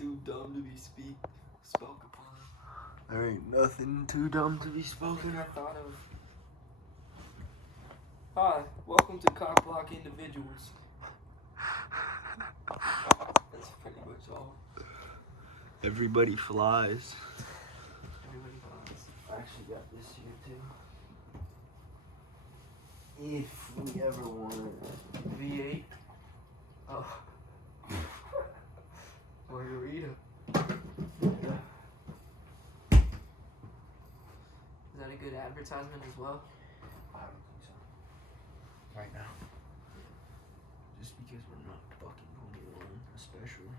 too dumb to be spoke upon. There ain't nothing too dumb to be spoken. I thought of. Hi, welcome to Cock Block Individuals. That's pretty much all. Everybody flies. Everybody flies. I actually got this here too. If we ever want V8. Oh. Margarita. yeah. Is that a good advertisement as well? I don't think so. Right now. Just because we're not fucking Formula 1, especially.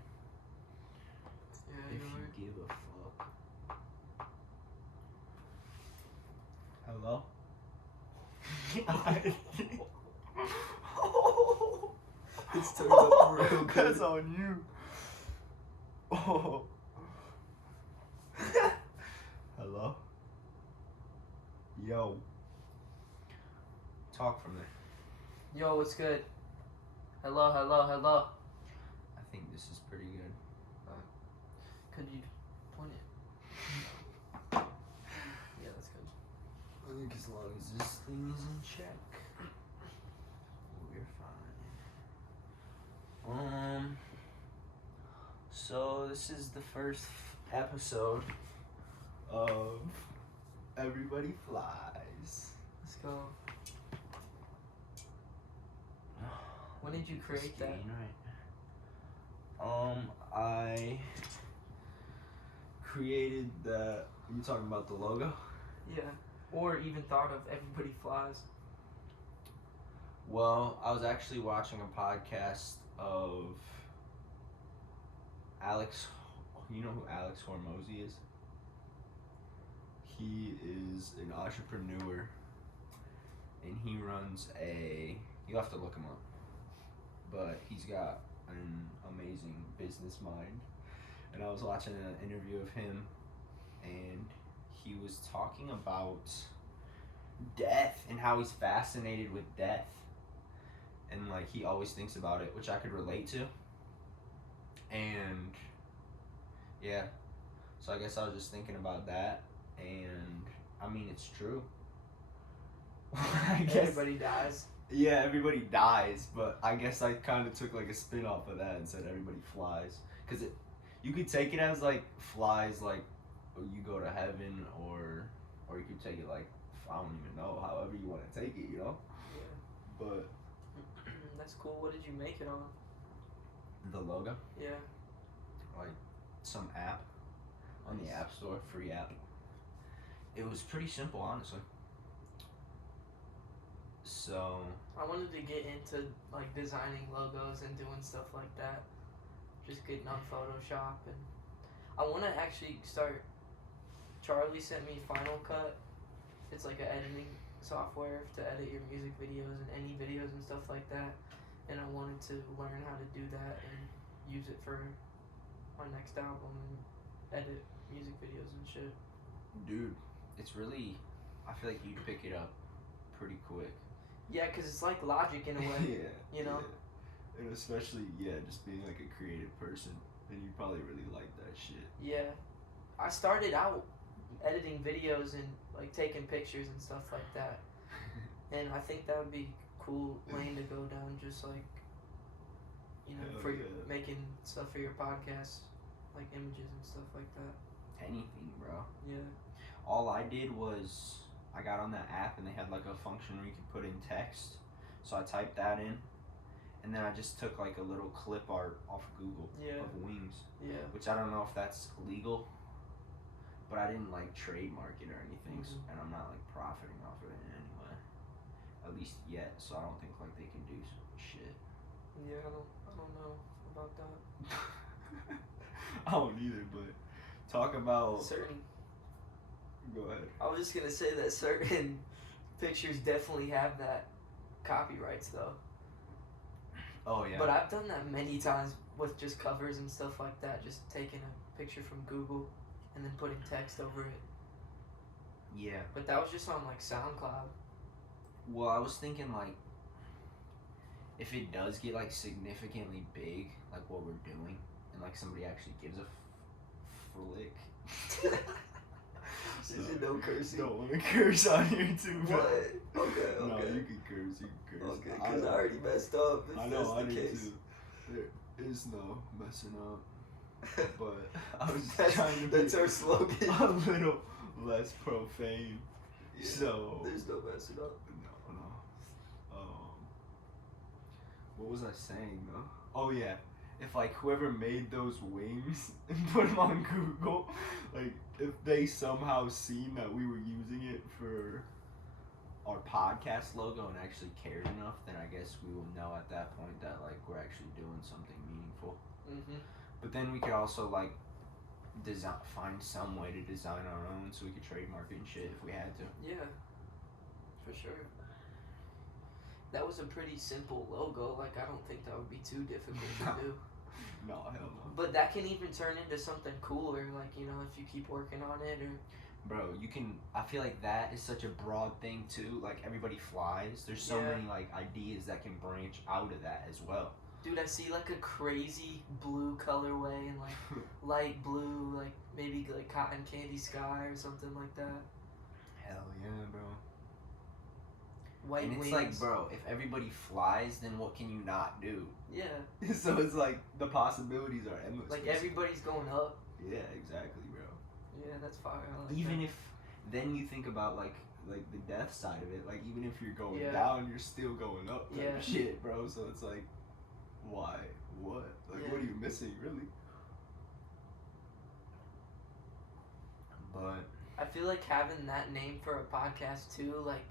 Yeah, If you're you right. give a fuck. Hello? It's turned up real good. That's on you. Oh. Hello? Yo. Talk from there. Yo, what's good? Hello, hello, hello. I think this is pretty good. Could you point it? Yeah, that's good. I think as long as this thing is in check, we're fine. So this is the first episode of Everybody Flies. Let's go. When did you create that? Right. I created the. You talking about the logo? Yeah. Or even thought of Everybody Flies. Well, I was actually watching a podcast of Alex. You know who Alex Hormozy is? He is an entrepreneur, and he runs a. You have to look him up, but he's got an amazing business mind. And I was watching an interview of him, and he was talking about death and how he's fascinated with death, and like he always thinks about it, which I could relate to. And yeah, so I guess I was just thinking about that, and I mean it's true. I guess Everybody dies. yeah, everybody dies, but I guess I kind of took like a spin off of that and said everybody flies, because you could take it as like flies, like you go to heaven, or you could take it like I don't even know, however you want to take it, you know. Yeah. But That's cool. What did you make it on? the logo, Yeah. like some app on the App Store, free app. It was pretty simple, honestly. So I wanted to get into like designing logos and doing stuff like that. Just getting on Photoshop, and I want to actually start. Charlie sent me Final Cut. It's like an editing software to edit your music videos and any videos and stuff like that. And I wanted to learn how to do that and use it for my next album and edit music videos and shit. dude, it's really, I feel like you'd pick it up pretty quick. Yeah, 'cause it's like Logic in a way. Yeah. You know? Yeah. And especially, just being like a creative person, then you probably really like that shit. Yeah. I started out editing videos and like taking pictures and stuff like that. And I think that would be cool lane to go down, just like, you know, Hell for your, yeah. making stuff for your podcast, like images and stuff like that. Anything, bro. Yeah. All I did was, I got on that app and they had like a function where you could put in text. So I typed that in, and then I just took like a little clip art off Google Yeah. of wings, Yeah. which I don't know if that's legal, but I didn't like trademark it or anything, Mhm. and I'm not like profiting off of it in any way, at least yet. So I don't think like they can do shit. Yeah, I don't know about that. I don't either, but talk about. Certain, Go ahead. I was just gonna say that certain pictures definitely have that copyrights though. Oh yeah. But I've done that many times with just covers and stuff like that, just taking a picture from Google and then putting text over it. Yeah. But that was just on like SoundCloud. Well, I was thinking like, if it does get like significantly big, like what we're doing, and like like somebody actually gives a flick. Is it no cursing? Don't want to curse on here too, bro. What? Okay, No, okay. you can curse. Okay, because I already messed up. If I know, I that's the do case. too. There is no messing up. But I was that's, trying to that's be our slogan. a little less profane. Yeah, So there's no messing up. no. What was I saying though? Oh yeah, if like whoever made those wings and put them on Google, like if they somehow seen that we were using it for our podcast logo and actually cared enough, then I guess we will know at that point that like we're actually doing something meaningful. Mm-hmm. But then we could also like find some way to design our own so we could trademark it and shit if we had to. Yeah, for sure. That was a pretty simple logo. Like, I don't think that would be too difficult to do. No, hell no. But that can even turn into something cooler, like, you know, if you keep working on it. Or Bro, you can. I feel like that is such a broad thing too. Like everybody flies. There's so Yeah. many like ideas that can branch out of that as well. Dude, I see like a crazy blue colorway and like light blue, like maybe like cotton candy sky or something like that. Hell yeah, bro. White And it's wings. like, bro, if everybody flies, then what can you not do? Yeah, So it's like the possibilities are endless. like basically. everybody's going up. Yeah, exactly, bro. Yeah, that's fire. I like Even that. if then you think about like the death side of it, like even if you're going Yeah. down, you're still going up type Yeah. shit, bro. So it's like, why? What? Like, what are Yeah. you missing, really? But I feel like having that name for a podcast too, like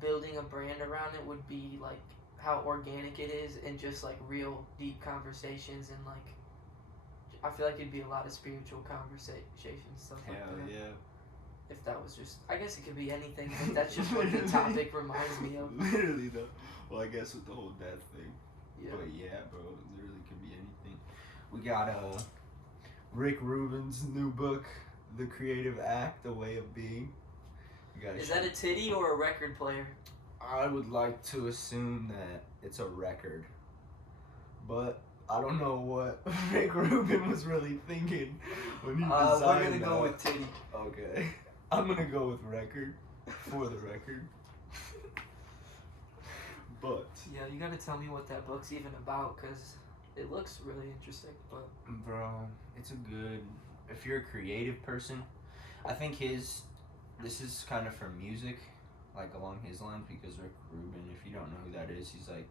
building a brand around it would be like how organic it is and just like real deep conversations and like I feel like it'd be a lot of spiritual conversations, stuff like hell that. yeah. If that was just, I guess it could be anything, but that's just what the topic reminds me of. Literally though. Well, I guess with the whole death thing. Yeah. But yeah, bro, it literally could be anything. We got Rick Rubin's new book, The Creative Act, A Way of Being. We gotta Is that a titty or a record player? I would like to assume that it's a record, but I don't know what Rick Rubin was really thinking when he designed We're gonna that. go with titty. Okay, I'm gonna go with record for the record. But Yeah, you gotta tell me what that book's even about, cause it looks really interesting. But bro, it's a good. If you're a creative person, I think this is kind of for music, like along his lines, because Rick Rubin, if you don't know who that is, he's like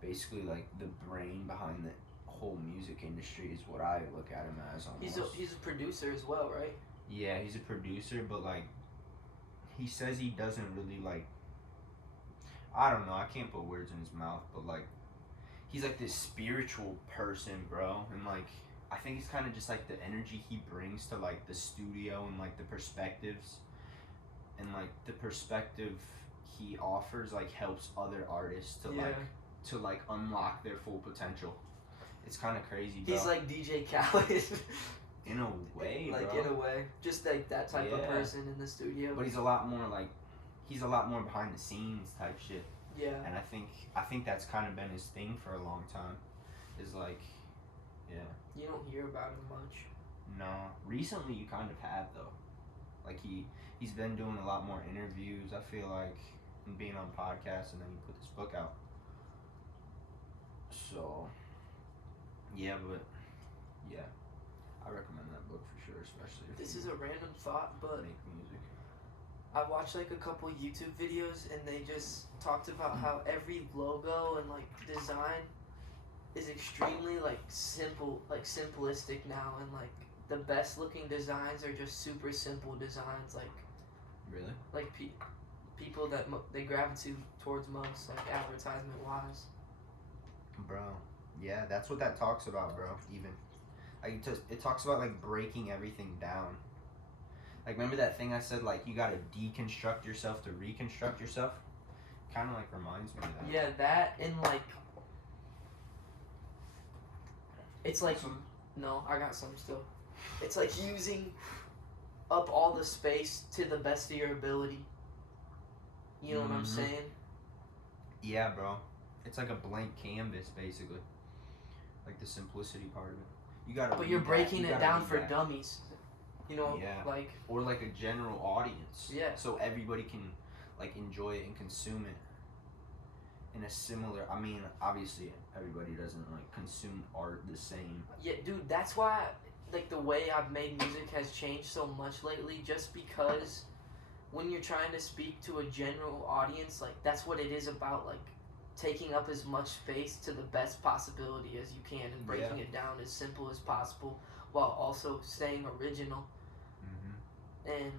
basically like the brain behind the whole music industry is what I look at him as almost. he's a producer as well, right? Yeah, he's a producer, but like he says he doesn't really like, I don't know, I can't put words in his mouth, but like he's like this spiritual person, bro, and like I think it's kind of just like the energy he brings to like the studio and like the perspectives and like the perspective he offers like helps other artists to like unlock their full potential. It's kind of crazy, bro. He's like DJ Khaled. In a way, like bro. in a way, just like that type of Yeah. person in the studio. But he's a lot more behind the scenes type shit. Yeah. And I think that's kind of been his thing for a long time. Is like, yeah. You don't hear about him much. No. Recently you kind of have though. Like he's been doing a lot more interviews, I feel like, and being on podcasts, and then he put this book out. So yeah, but yeah. I recommend that book for sure, especially if This you is a random thought, but make music. I watched like a couple YouTube videos and they just talked about how every logo and like design is extremely like simple, like simplistic now, and like the best looking designs are just super simple designs, Really? like people that they gravitate towards most, like advertisement wise. Bro, yeah, that's what that talks about, bro. Even like it talks about like breaking everything down. Like, remember that thing I said, like you gotta deconstruct yourself to reconstruct yourself? Kind of like reminds me of that. Yeah, that and like it's like no, I got some still. It's like using up all the space to the best of your ability. You know what I'm Mhm. saying? Yeah, bro. It's like a blank canvas, basically. like the simplicity part of it. You gotta. But you're read that- breaking you it gotta down read for that. dummies. You know, Yeah. like Or like a general audience. Yeah. So everybody can like enjoy it and consume it in a similar. I mean, obviously everybody doesn't like consume art the same. yeah, dude. That's why like the way I've made music has changed so much lately. Just because when you're trying to speak to a general audience, like that's what it is about. Like taking up as much space to the best possibility as you can and breaking Yeah. it down as simple as possible while also staying original. And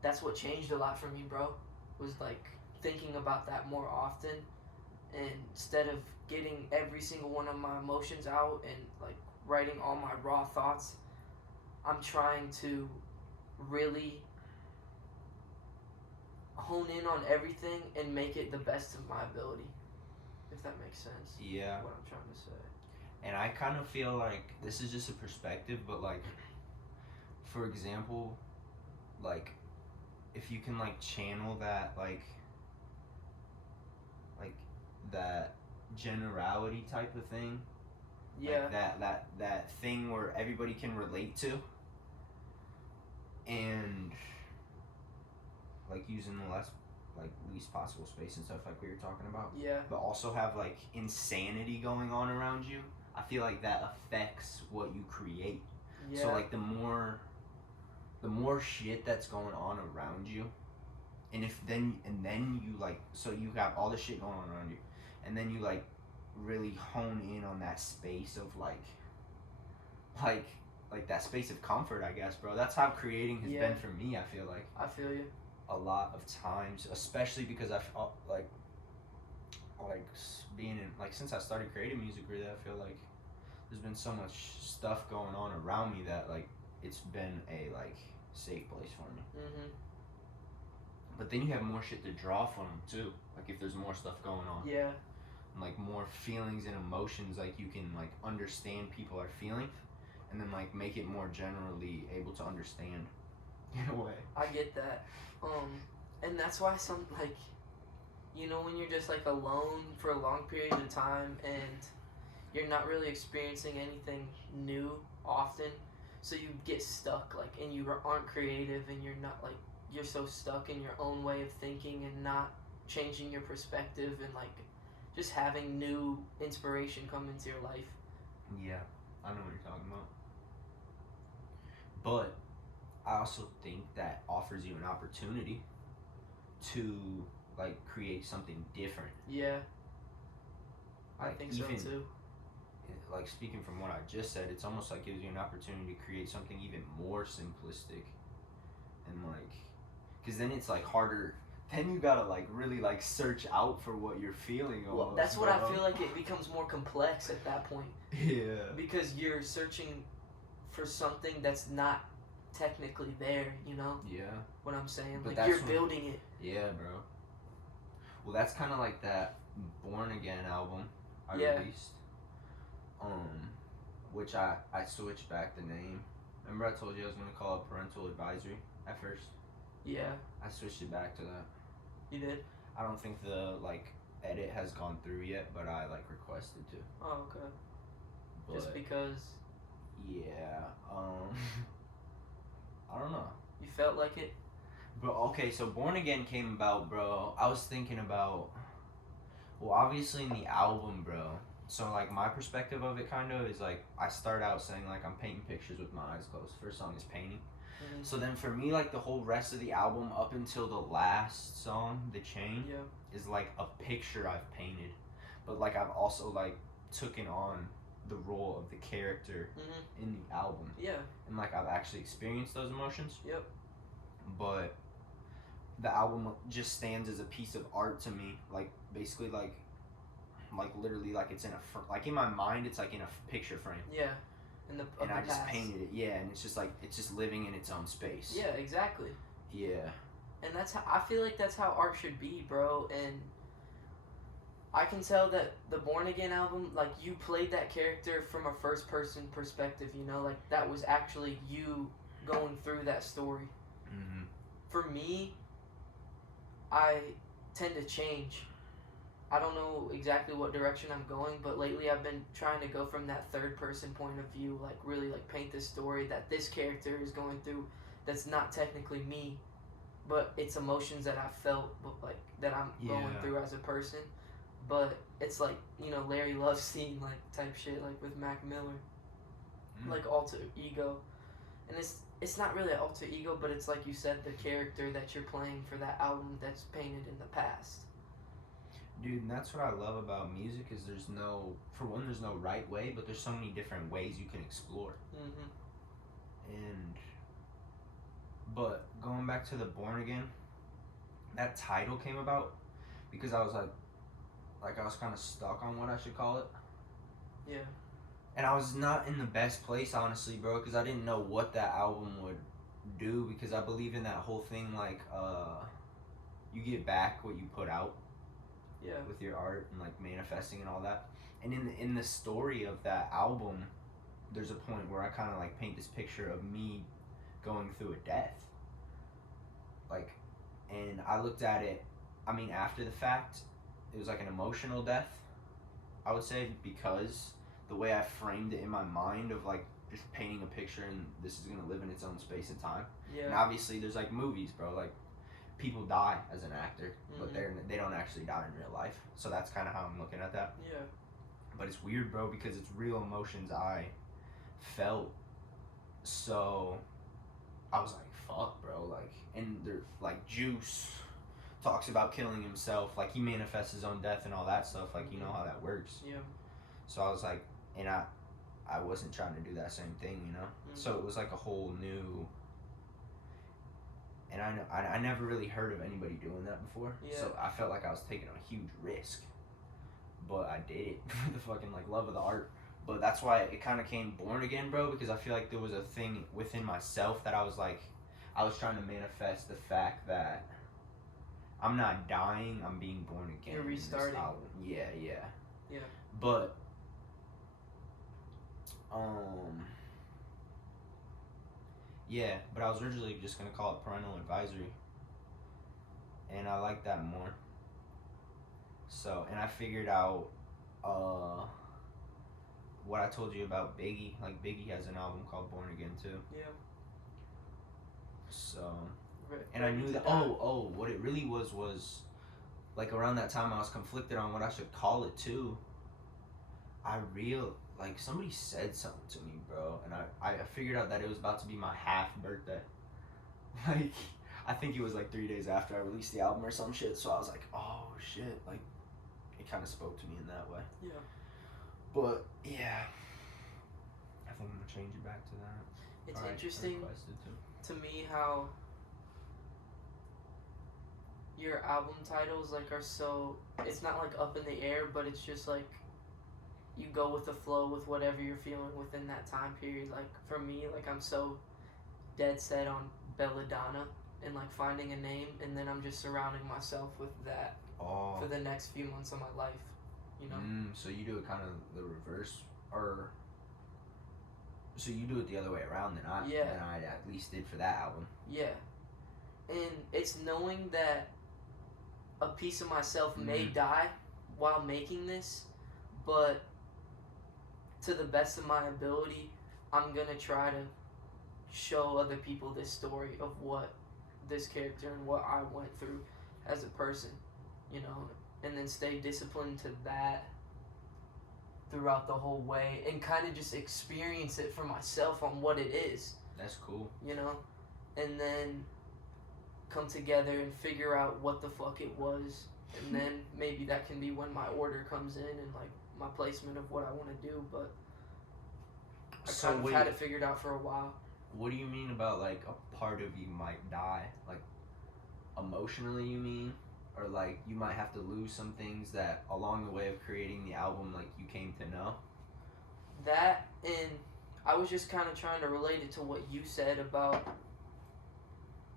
that's what changed a lot for me, bro. Was like thinking about that more often, and instead of getting every single one of my emotions out and like writing all my raw thoughts, I'm trying to really hone in on everything and make it the best of my ability. If that makes sense. Yeah. What I'm trying to say. And I kind of feel like this is just a perspective, but like, for example, like, if you can like channel that like that generality type of thing, Yeah. like that thing where everybody can relate to, and like using the least possible space and stuff like we were talking about, Yeah. but also have like insanity going on around you. I feel like that affects what you create. Yeah. So like the more shit that's going on around you, and then you like, so you have all the shit going on around you, and then you like really hone in on that space of like that space of comfort, I guess, bro. That's how creating has Yeah. been for me. I feel like I feel you. a lot of times, especially because I've like being in like, since I started creating music, really, I feel like there's been so much stuff going on around me that like it's been a like safe place for me. Mhm. But then you have more shit to draw from too. Like if there's more stuff going on, Yeah. and, like more feelings and emotions, like you can like understand people are feeling, and then like make it more generally able to understand in a way. I get that. And that's why some like, you know, when you're just like alone for a long period of time and you're not really experiencing anything new often, so you get stuck like, and you aren't creative, and you're not like, you're so stuck in your own way of thinking and not changing your perspective and like just having new inspiration come into your life. Yeah, I know what you're talking about. But I also think that offers you an opportunity to like create something different. Yeah. I Like, think so even- too. Like speaking from what I just said, it's almost like gives you an opportunity to create something even more simplistic, and like, because then it's like harder. Then you gotta like really like search out for what you're feeling. Well, Almost, that's what I bro. feel like. It becomes more complex at that point. Yeah. Because you're searching for something that's not technically there, you know Yeah. what I'm saying? But Like that's you're when- building it. Yeah, bro. Well, that's kind of like that Born Again album I Yeah. released. Which I switched back the name. Remember I told you I was gonna call it Parental Advisory at first? Yeah, I switched it back to that. you did. I don't think the like edit has gone through yet, but I like requested to. Oh, okay. But Just because yeah, I don't know. you felt like it. But okay, so Born Again came about, bro. I was thinking about, well, obviously in the album, bro. So like my perspective of it kind of is like I start out saying like I'm painting pictures with my eyes closed. First song is painting. Mhm. So then for me, like the whole rest of the album up until the last song, The Chain, Yeah. is like a picture I've painted. But like I've also like taken on the role of the character Mhm. in the album. Yeah. And like I've actually experienced those emotions. Yep. But the album just stands as a piece of art to me, like basically like literally like it's in like in my mind it's like in a picture frame, Yeah. In the and of I the just past. painted it, yeah, and it's just like it's just living in its own space. Yeah, exactly. Yeah. And that's how I feel like that's how art should be, bro. And I can tell that the Born Again album, like you played that character from a first person perspective, you know, like that was actually you going through that story. Mm-hmm. For me, I tend to change I don't know exactly what direction I'm going, but lately I've been trying to go from that third person point of view, like really like paint this story that this character is going through that's not technically me, but it's emotions that I felt, but like that I'm going Yeah. through as a person. But it's like, you know, Larry Lovestein like type shit, like with Mac Miller, like alter ego, and it's not really an alter ego, but it's like you said, the character that you're playing for that album that's painted in the past. Dude, and that's what I love about music is there's no right way, but there's so many different ways you can explore. And but going back to the Born Again, that title came about because I was like I was kind of stuck on what I should call it. Yeah. And I was not in the best place, honestly, bro, because I didn't know what that album would do, because I believe in that whole thing, like, you get back what you put out. Yeah. With your art and, like, manifesting and all that. And in the story of that album, there's a point where I kind of, like, paint this picture of me going through a death. Like, and I looked at it, I mean, after the fact, it was like an emotional death, I would say, because the way I framed it in my mind of like just painting a picture and this is gonna live in its own space and time. Yeah. And obviously there's like movies, bro, like people die as an actor, but they don't actually die in real life. So that's kind of how I'm looking at that. Yeah. But it's weird, bro, because it's real emotions I felt. So I was like, fuck, bro, like, and they're like Juice talks about killing himself, like he manifests his own death and all that stuff, like you know how that works. Yeah. So I was like, and I wasn't trying to do that same thing, you know. So it was like a whole new. And I never really heard of anybody doing that before. Yeah. So I felt like I was taking a huge risk, but I did it for the fucking like love of the art. But that's why it kind of came Born Again, bro, because I feel like there was a thing within myself that I was like, I was trying to manifest the fact that I'm not dying, I'm being born again. You're in this restarting. album. Yeah. Yeah. But yeah, but I was originally just gonna call it Parental Advisory, and I like that more. So, and I figured out what I told you about Biggie. Like Biggie has an album called Born Again too. Yeah. So, and I knew that. What it really was like around that time I was conflicted on what I should call it too. Like somebody said something to me, bro, and I figured out that it was about to be my half birthday. Like, I think it was like 3 days after I released the album or some shit, so I was like, oh shit, like, it kind of spoke to me in that way. Yeah. But, yeah, I think I'm gonna change it back to that. It's Or I interesting requested to. to me how your album titles like are so, it's not like up in the air, but it's just like you go with the flow with whatever you're feeling within that time period. Like for me, like I'm so dead set on Belladonna and like finding a name, and then I'm just surrounding myself with that for the next few months of my life, you know. So you do it kind of the reverse, or so you do it the other way around than I at least did for that album. Yeah, and it's knowing that a piece of myself may die while making this, but to the best of my ability, I'm gonna try to show other people this story of what this character and what I went through as a person, you know, and then stay disciplined to that throughout the whole way and kind of just experience it for myself on what it is. That's cool. You know, and then come together and figure out what the fuck it was, and then maybe that can be when my order comes in and like my placement of what I want to do. But I kind of had it figured out for a while. What do you mean about like a part of you might die? Like emotionally, you mean? Or like you might have to lose some things that along the way of creating the album, like you came to know? That, and I was just kind of trying to relate it to what you said about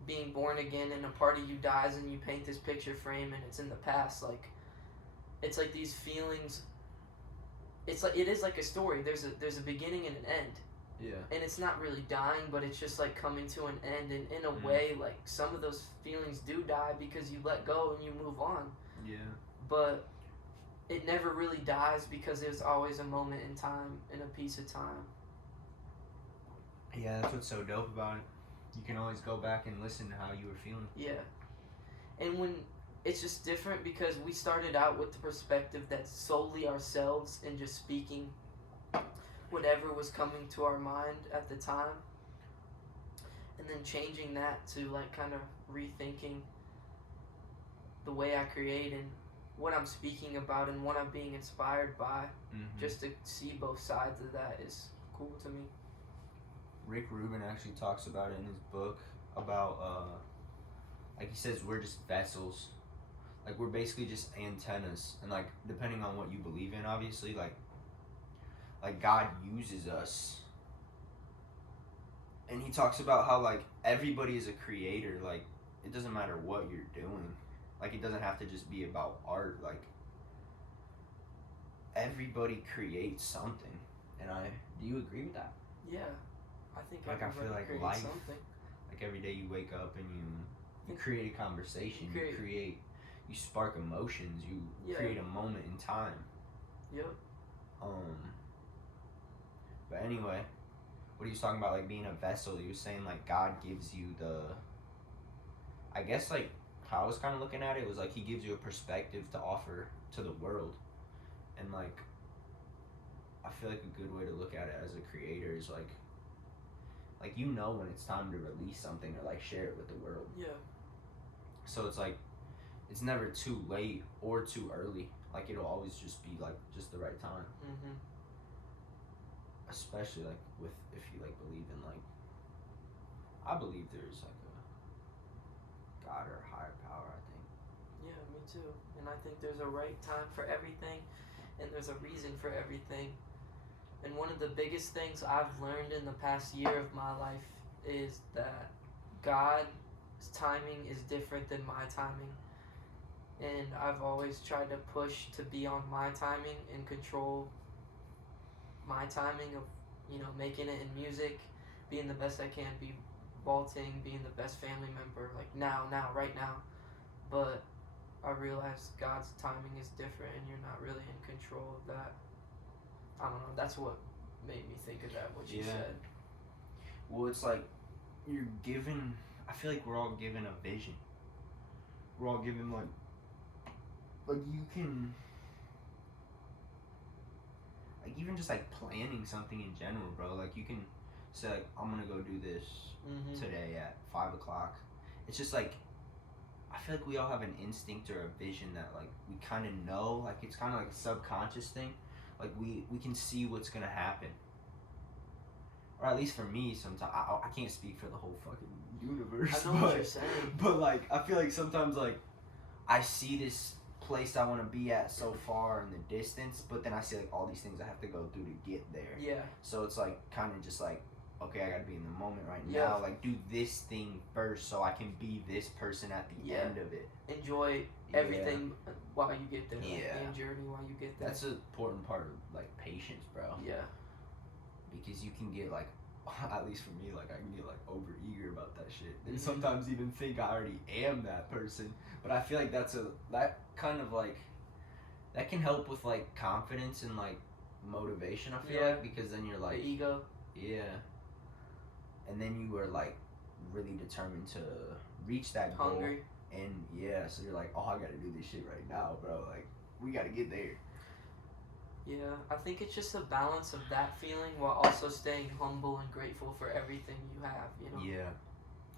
being born again and a part of you dies and you paint this picture frame and it's in the past. Like, it's like these feelings, it's like, it is like a story. There's a beginning and an end. Yeah. And it's not really dying, but it's just like coming to an end, and in a way, like some of those feelings do die because you let go and you move on. Yeah. But it never really dies because there's always a moment in time and a piece of time. Yeah, that's what's so dope about it. You can always go back and listen to how you were feeling. Yeah. And when it's just different because we started out with the perspective that's solely ourselves and just speaking whatever was coming to our mind at the time. And then changing that to like kind of rethinking the way I create and what I'm speaking about and what I'm being inspired by. Mm-hmm. Just to see both sides of that is cool to me. Rick Rubin actually talks about it in his book about, like he says, we're just vessels. Like we're basically just antennas, and like depending on what you believe in, obviously, like God uses us. And he talks about how like everybody is a creator. Like it doesn't matter what you're doing. Like it doesn't have to just be about art. Like everybody creates something. And do you agree with that? Yeah. I think Like, I feel everybody like creates life- something. Like every day you wake up and you create a conversation. You spark emotions. You Yeah. create a moment in time. Yep. But anyway, what he was talking about, like being a vessel, he was saying like God gives you I guess like how I was kind of looking at it was like he gives you a perspective to offer to the world, and like I feel like a good way to look at it as a creator is like you know when it's time to release something or like share it with the world. Yeah. So it's like it's never too late or too early. Like it'll always just be like just the right time. Mm-hmm. Especially like with if you like believe in like I believe there's like a God or a higher power, I think. Yeah, me too. And I think there's a right time for everything, and there's a reason for everything. And one of the biggest things I've learned in the past year of my life is that God's timing is different than my timing. And I've always tried to push to be on my timing and control my timing of, making it in music, being the best I can, be vaulting, being the best family member, like now, right now. But I realized God's timing is different and you're not really in control of that. I don't know, that's what made me think of that, what you Yeah. said. Well, it's like you're given. I feel like we're all given a vision. We're all given like you can like even just like planning something in general, bro. Like you can say like I'm gonna go do this Mm-hmm. today at 5:00. It's just like I feel like we all have an instinct or a vision that like we kind of know. Like it's kind of like a subconscious thing. Like we can see what's gonna happen. Or at least for me, sometimes I can't speak for the whole fucking universe. I know what you're saying. But like I feel like sometimes like I see this place I want to be at so far in the distance, but then I see like all these things I have to go through to get there. Yeah. So it's like kind of just like, okay, I gotta be in the moment right Yeah. now. Like do this thing first so I can be this person at the Yeah. end of it. Enjoy Yeah. everything while you get there. Yeah. Like, the journey while you get there. That's an important part of like patience, bro. Yeah. Because you can get like, at least for me, like I can get like over eager about that shit, and Mhm. sometimes even think I already am that person. But I feel like that kind of like that can help with like confidence and like motivation. I feel Yeah. like because then you're like The ego. yeah, and then you are like really determined to reach that goal. Hungry. And yeah, so you're like, oh, I gotta do this shit right now, bro. Like we gotta get there. Yeah, I think it's just a balance of that feeling while also staying humble and grateful for everything you have, Yeah.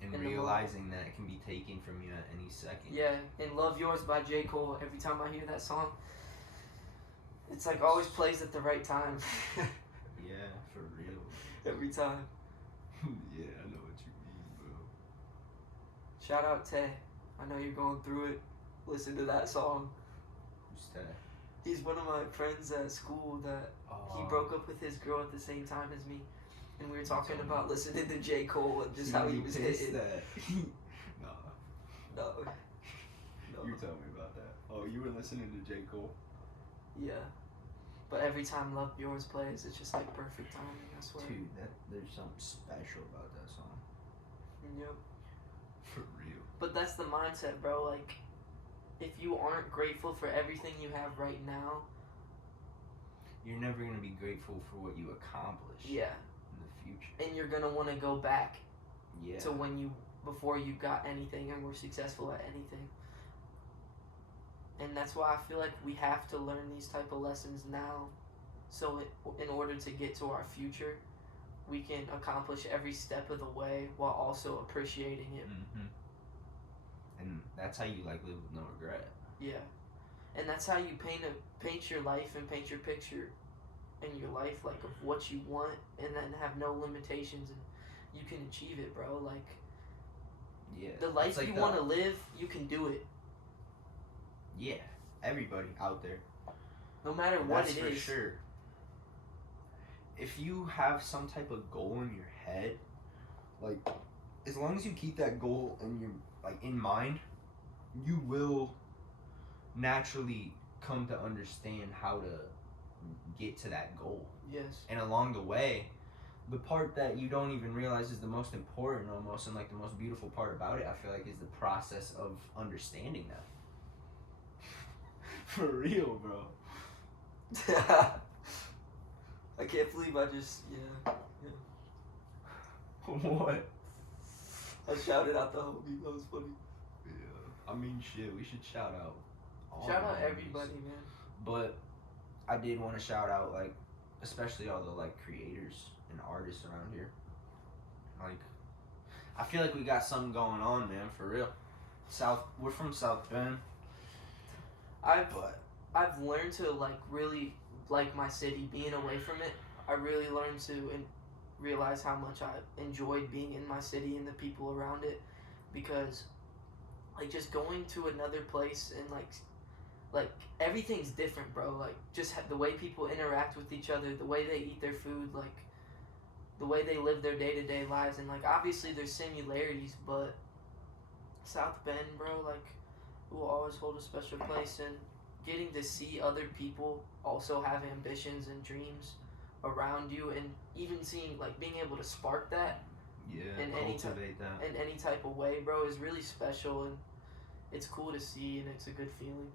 And In the realizing that it can be taken from you at any second. Yeah, and Love Yours by J. Cole, every time I hear that song, it's like always plays at the right time. Yeah, for real. Every time. Yeah, I know what you mean, bro. Shout out Tay. I know you're going through it. Listen to that song. Who's that? He's one of my friends at school that he broke up with his girl at the same time as me. And we were talking told me. about listening to J. Cole and just how he was hitting. that. Nah, No. you tell me about that. Oh, you were listening to J. Cole? Yeah. But every time Love Yours plays, it's just like perfect timing, I swear. Dude, there's something special about that song. Yep. For real. But that's the mindset, bro. Like, if you aren't grateful for everything you have right now, you're never gonna be grateful for what you accomplish. Yeah. In the future. And you're gonna want to go back. Yeah. To before you got anything and were successful at anything. And that's why I feel like we have to learn these type of lessons now, so in order to get to our future, we can accomplish every step of the way while also appreciating it. Mm-hmm. And that's how you live with no regret. Yeah, and that's how you paint your life and paint your picture in your life, like of what you want, and then have no limitations, and you can achieve it, bro. Like, yeah, the life you want to live, you can do it. Yeah, everybody out there. No matter what it is. That's for sure. If you have some type of goal in your head, like, as long as you keep that goal in mind, you will naturally come to understand how to get to that goal. Yes. And along the way, the part that you don't even realize is the most important almost, and like the most beautiful part about it, I feel like, is the process of understanding that. For real, bro. I can't believe I just, yeah. What? I shouted out the homie, that was funny. Yeah. I mean, shit, we should shout out Shout out the homies. everybody, man. But I did want to shout out, like, especially all the, like, creators and artists around here. Like, I feel like we got something going on, man, for real. We're from South Bend. I've learned to, like, really like my city, being away from it. I really learned to realize how much I enjoyed being in my city and the people around it, because, like, just going to another place and, like everything's different, bro. Like, just the way people interact with each other, the way they eat their food, like, the way they live their day-to-day lives, and, like, obviously there's similarities, but South Bend, bro, like, will always hold a special place, and getting to see other people also have ambitions and dreams around you, and even seeing, like, being able to spark that in any type of way, bro, is really special, and it's cool to see, and it's a good feeling.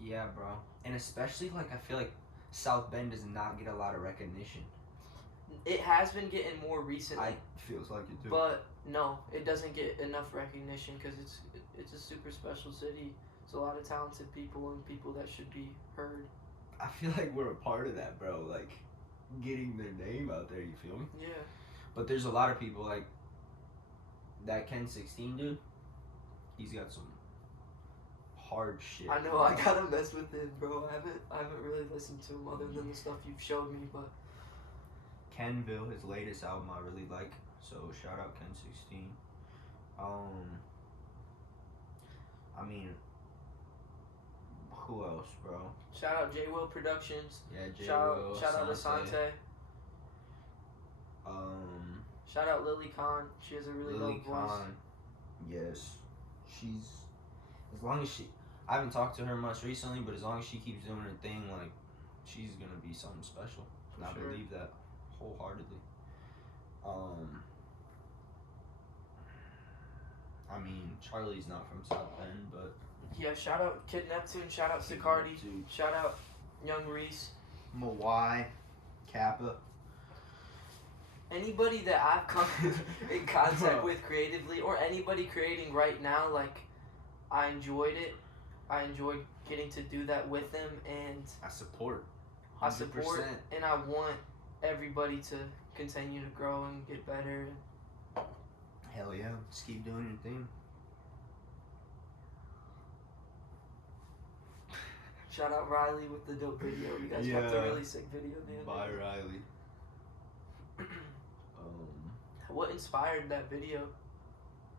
Yeah, bro. And especially, like, I feel like South Bend does not get a lot of recognition. It has been getting more recently. Feels like it too. But no, it doesn't get enough recognition because it's a super special city. It's a lot of talented people and people that should be heard. I feel like we're a part of that, bro. Like, getting their name out there, you feel me? Yeah. But there's a lot of people, like, that Ken 16 dude, he's got some hard shit. I know, I gotta mess with him, bro. I haven't really listened to him other than the stuff you've showed me, but Kenville, his latest album, I really like. So shout out Ken 16. I mean, who else, bro? Shout out J Will Productions. Yeah, J Shout Will. out Asante. Shout out Lily Khan. She has a really Lily low voice. Khan. Yes, she's, as long as I haven't talked to her much recently, but as long as she keeps doing her thing, like, she's gonna be something special. And I believe that wholeheartedly. I mean, Charlie's not from South Bend, but Yeah, shout out Kid Neptune, shout out Sicardi, shout out Young Reese. Mawai, Kappa. Anybody that I've come in contact Bro. with creatively, or anybody creating right now, like, I enjoyed it. I enjoyed getting to do that with them, and I support. 100%. I support, and I want everybody to continue to grow and get better. Hell yeah, just keep doing your thing. Shout out Riley with the dope video. You guys got the really sick video, man. Bye, Riley. What inspired that video?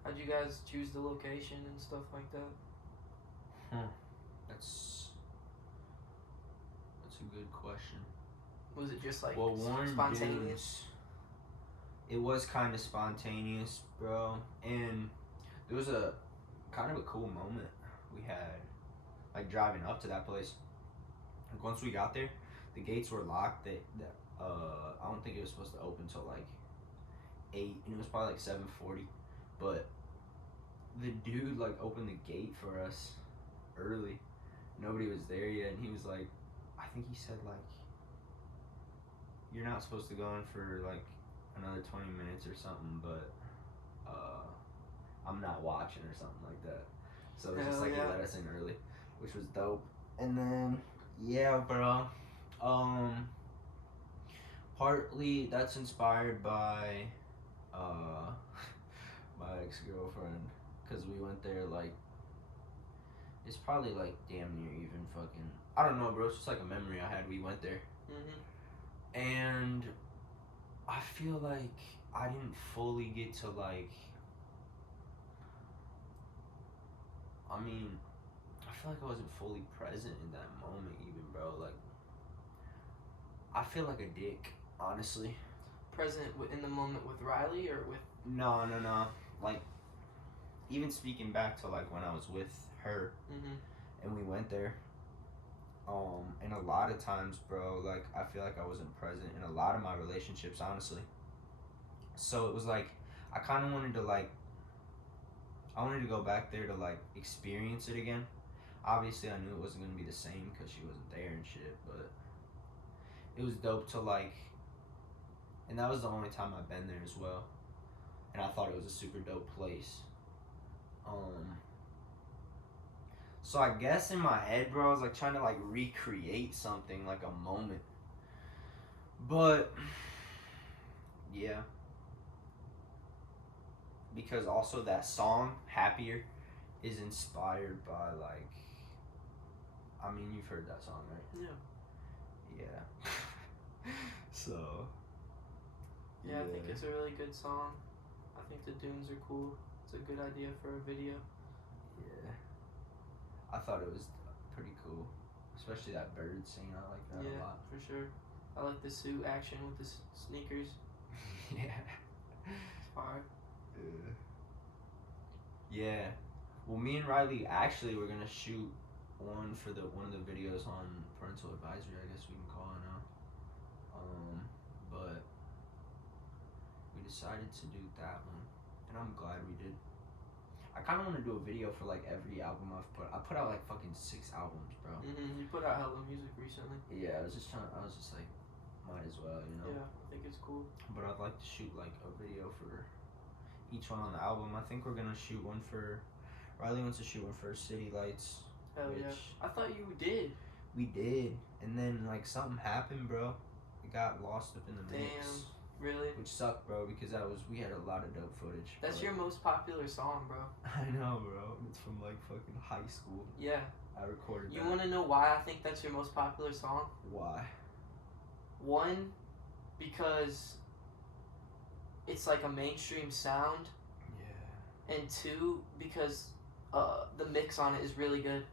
How'd you guys choose the location and stuff like that? That's a good question. Was it just like Warren spontaneous? Dudes, it was kind of spontaneous, bro. And there was a kind of a cool moment we had, like, driving up to that place. Like, once we got there, the gates were locked. I don't think it was supposed to open till like 8, and it was probably like 7:40. But the dude, like, opened the gate for us early. Nobody was there yet, and he was like, I think he said like, you're not supposed to go in for like another 20 minutes or something, but I'm not watching or something like that. So it's just Hell like yeah. he let us in early, which was dope. And then yeah, bro. Partly that's inspired by my ex-girlfriend, because we went there like, it's probably like damn near even fucking, I don't know, bro, it's just like a memory I had. We went there and I feel like I didn't fully get to like, I mean, I feel like I wasn't fully present in that moment even, bro. Like, I feel like a dick, honestly. Present in the moment with Riley or with? No. Like, even speaking back to like when I was with her and we went there, and a lot of times, bro, like I feel like I wasn't present in a lot of my relationships, honestly. So it was like I kind of wanted to like, I wanted to go back there to like experience it again. Obviously, I knew it wasn't gonna be the same because she wasn't there and shit, but it was dope to like, and that was the only time I've been there as well, and I thought it was a super dope place. So I guess in my head, bro, I was like trying to like recreate something, like a moment, but yeah, because also that song Happier is inspired by like, I mean, you've heard that song, right? Yeah. So Yeah, I think it's a really good song. I think the dunes are cool. It's a good idea for a video. Yeah, I thought it was pretty cool, especially that bird scene. I like that a lot. For sure. I like the suit action with the sneakers. Yeah. It's fire. Yeah. Well, me and Riley actually were gonna shoot one of the videos on parental advisory, I guess we can call it now. But we decided to do that one, and I'm glad we did. I kind of want to do a video for like every album I've put. I put out like fucking 6 albums, bro. You put out hella music recently. Yeah, I was just like, might as well, you know. Yeah, I think it's cool. But I'd like to shoot like a video for each one on the album. I think we're gonna shoot one for, Riley wants to shoot one for City Lights. Hell yeah. I thought you did. We did, and then like something happened, bro. It got lost up in the mix. Damn, really? Which sucked, bro, because we had a lot of dope footage. That's your most popular song, bro. I know, bro. It's from like fucking high school. Yeah. I recorded You that. want to know why I think that's your most popular song? Why? One, because it's like a mainstream sound. Yeah. And two, because the mix on it is really good.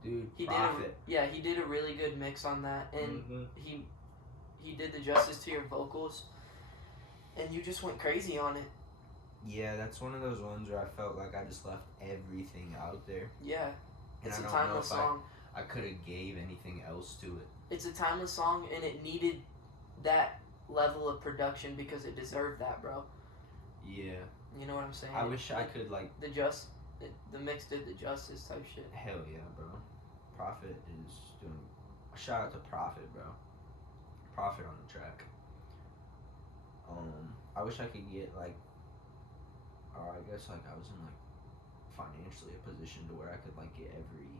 Dude, He Prophet. he did a really good mix on that, and he did the justice to your vocals, and you just went crazy on it. Yeah, that's one of those ones where I felt like I just left everything out there. Yeah, And it's I a don't timeless know if song. I could have gave anything else to it. It's a timeless song, and it needed that level of production because it deserved that, bro. Yeah. You know what I'm saying? I wish I could like. The mix did the justice type shit. Hell yeah, bro. Prophet is doing. Shout out to Prophet, bro. Prophet on the track. I wish I could get like, or I guess like I was in like financially a position to where I could like get every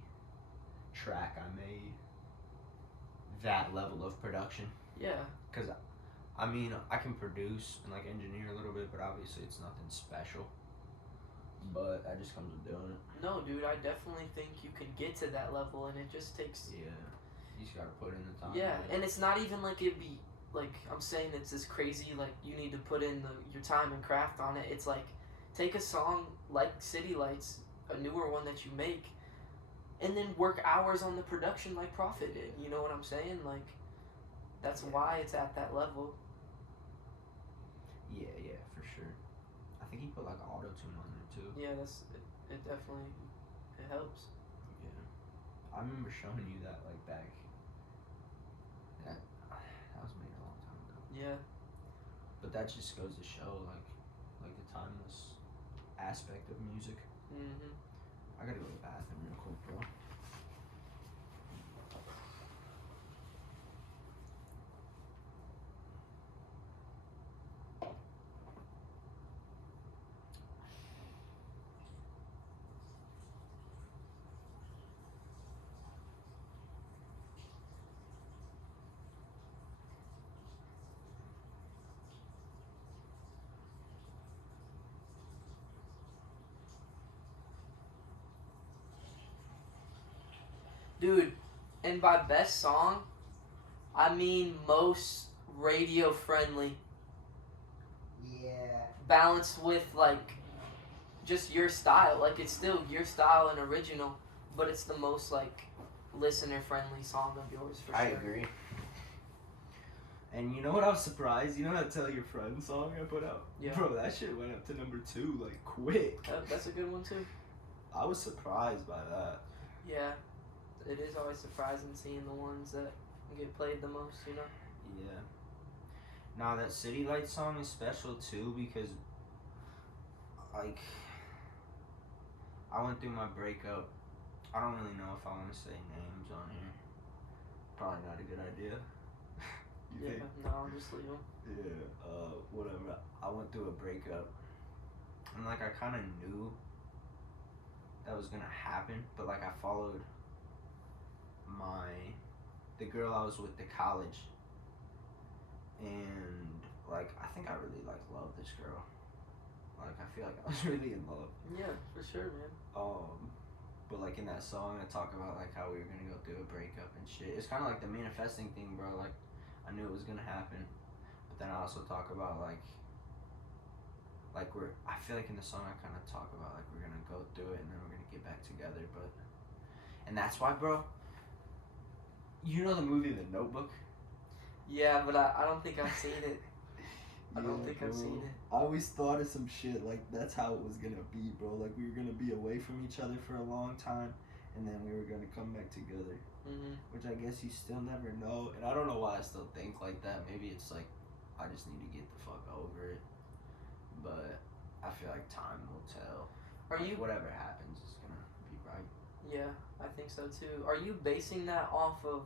track I made that level of production. Yeah. Cause I mean I can produce and like engineer a little bit, but obviously it's nothing special. But that just comes with doing it. No, dude, I definitely think you can get to that level, and it just takes. Yeah, you just gotta put in the time. Yeah, man. and it's not even like it'd be like I'm saying it's this crazy like you need to put in your time and craft on it. It's like take a song like City Lights, a newer one that you make, and then work hours on the production like Prophet did. You know what I'm saying? Like that's why it's at that level. Yeah, for sure. I think he put like auto tune on there too. Yeah, it definitely it helps. Yeah, I remember showing you that like back. That was made a long time ago. Yeah. But that just goes to show like the timeless aspect of music. Mhm. I gotta go to the bathroom real quick, bro. Dude, and by best song, I mean most radio friendly, Yeah. balanced with like just your style. Like it's still your style and original, but it's the most like listener friendly song of yours for sure. I agree. And you know what I was surprised? You know that Tell Your Friend song I put out? Yeah. Bro, that shit went up to number 2, like, quick. That's a good one too. I was surprised by that. Yeah, it is always surprising seeing the ones that get played the most, you know? Yeah. Now, that City Lights song is special, too, because, like, I went through my breakup. I don't really know if I want to say names on here. Probably not a good idea. You Yeah, think? no, I'll just leave them. Yeah, whatever. I went through a breakup, and like I kind of knew that was gonna happen, but like I followed the girl I was with to college, and like I think I really like love this girl. Like I feel like I was really in love. Yeah, for sure, man. But like in that song, I talk about like how we were gonna go through a breakup and shit. It's kind of like the manifesting thing, bro. Like I knew it was gonna happen, but then I also talk about like I feel like in the song I kind of talk about like we're gonna go through it and then we're gonna get back together, and that's why, bro. You know the movie The Notebook? Yeah, but I don't think I've seen it. I don't think I've seen it. I always thought of some shit like that's how it was gonna be, bro. Like we were gonna be away from each other for a long time, and then we were gonna come back together. Mm-hmm. Which I guess you still never know, and I don't know why I still think like that. Maybe it's like I just need to get the fuck over it, but I feel like time will tell. Are Like, you? whatever happens is gonna be right. Yeah, I think so too. Are you basing that off of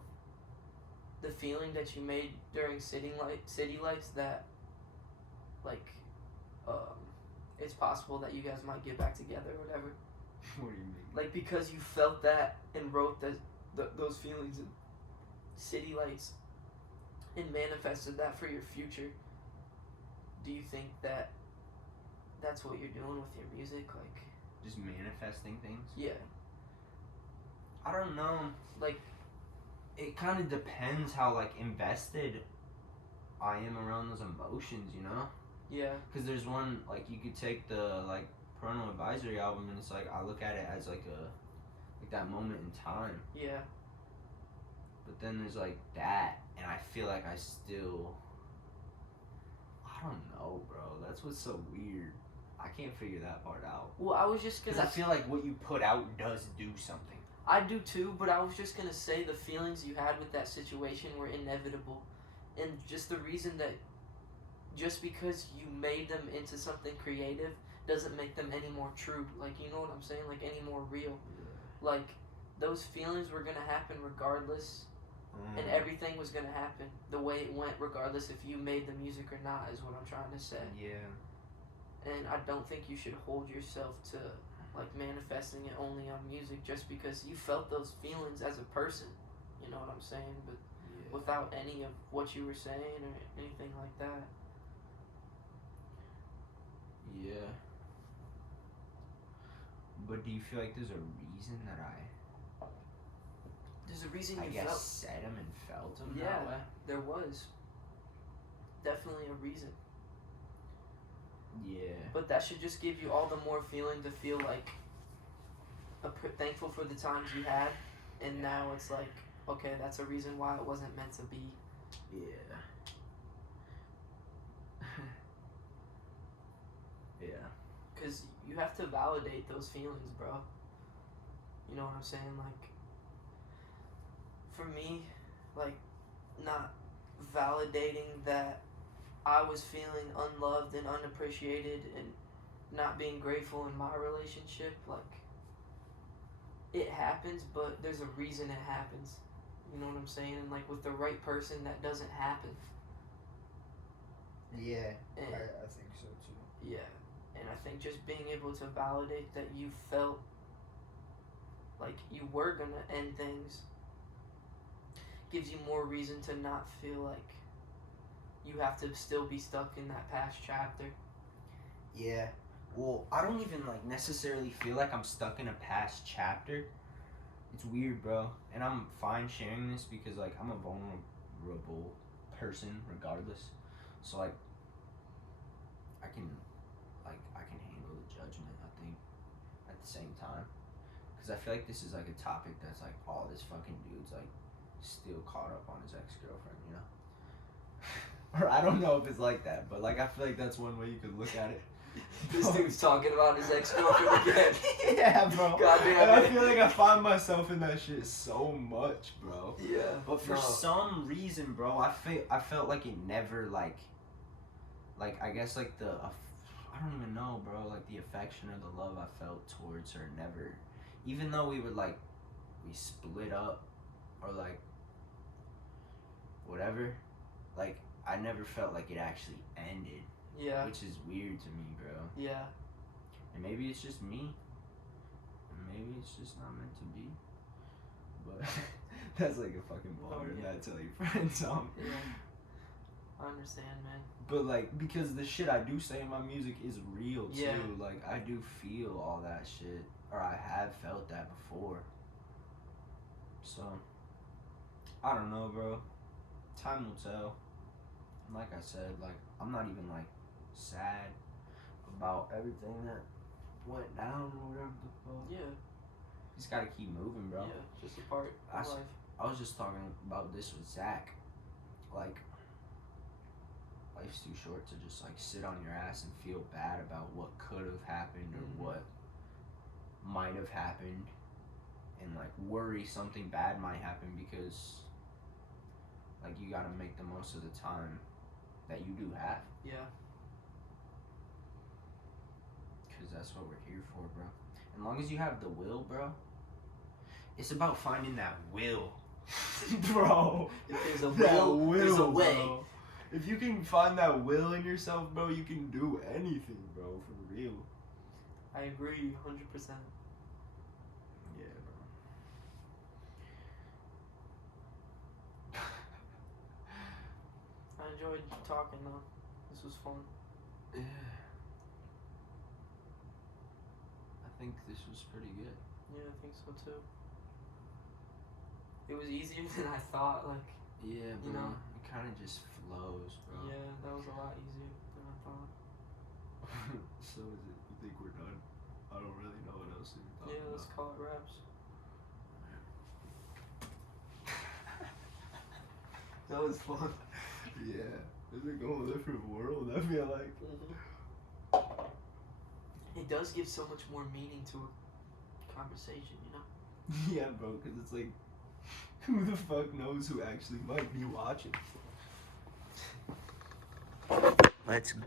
the feeling that you made during City Lights that, like, it's possible that you guys might get back together or whatever? What do you mean? Like because you felt that and wrote those feelings in City Lights and manifested that for your future. Do you think that that's what you're doing with your music? Like, Just manifesting things? yeah, I don't know. like, It kind of depends how like invested I am around those emotions, you know? yeah, Because there's one, like, you could take the, like, Parental Advisory album, and it's, like, I look at it as, like, that moment in time. yeah, But then there's, like, that, and I feel like I still, I don't know, bro. That's what's so weird. I can't figure that part out. Well, I was just Because gonna. I feel like what you put out does do something. I do too, but I was just gonna say the feelings you had with that situation were inevitable, and just the reason that just because you made them into something creative doesn't make them any more true. Like, you know what I'm saying? Like, any more real. Like, those feelings were gonna happen regardless, and everything was gonna happen the way it went regardless if you made the music or not, is what I'm trying to say. Yeah. And I don't think you should hold yourself to like manifesting it only on music just because you felt those feelings as a person. You know what I'm saying? But Yeah. without any of what you were saying or anything like that. Yeah. But do you feel like there's a reason that There's a reason I you guess felt. said them and felt them Yeah. that way? There was definitely a reason. Yeah. But that should just give you all the more feeling to feel like thankful for the times you had, and now it's like, okay, that's a reason why it wasn't meant to be. Yeah. Yeah. Because you have to validate those feelings, bro. You know what I'm saying? Like, for me, like, not validating that I was feeling unloved and unappreciated and not being grateful in my relationship, like, it happens, but there's a reason it happens. You know what I'm saying? And, like, with the right person, that doesn't happen. Yeah. And, I think so too. yeah. And I think just being able to validate that you felt like you were gonna end things gives you more reason to not feel like you have to still be stuck in that past chapter. Yeah. Well, I don't even like necessarily feel like I'm stuck in a past chapter, it's weird, bro. And I'm fine sharing this because like I'm a vulnerable person regardless. So like I can handle the judgment, I think, at the same time. Because I feel like this is like a topic that's like all this fucking dude's like still caught up on his ex-girlfriend, you know? Or I don't know if it's like that, but like I feel like that's one way you could look at it. This dude's talking about his ex-girlfriend again. Yeah, bro. Goddamn And I it. feel like I find myself in that shit so much, bro. Yeah. But for some reason, bro, I felt like it never like I guess like I don't even know, bro. Like the affection or the love I felt towards her never, even though we split up or like whatever, like I never felt like it actually ended, Yeah. which is weird to me, bro. Yeah. And maybe it's just me, and maybe it's just not meant to be. But that's like a fucking baller yeah. not tell your friends on. Yeah. I understand, man. But like because the shit I do say in my music is real too. Yeah. Like I do feel all that shit, or I have felt that before. So I don't know, bro. Time will tell. Like I said, like I'm not even like sad about everything that went down or whatever the fuck. Yeah. Just gotta keep moving, bro. Yeah. Just a part I of s- life. I was just talking about this with Zach. Like, life's too short to just like sit on your ass and feel bad about what could have happened or Mhm. what might have happened, and like worry something bad might happen because like you gotta make the most of the time that you do have, Yeah. because that's what we're here for, bro. As long as you have the will, bro, it's about finding that will. Bro, If there's a that will, there's a way. bro. If you can find that will in yourself, bro, you can do anything, bro, for real. I agree, 100%. Yeah, bro. I enjoyed talking though. This was fun. Yeah. I think this was pretty good. Yeah, I think so too. It was easier than I thought. Like, Yeah, bro. You know? It kind of just flows, bro. yeah, that was a lot easier than I thought. So is it? You think we're done? I don't really know what else to be talking Yeah, let's about. call it wraps. That was fun. Yeah. It's like a whole different world, I feel like. It does give so much more meaning to a conversation, you know? Yeah, bro, because it's like, who the fuck knows who actually might be watching? Let's go.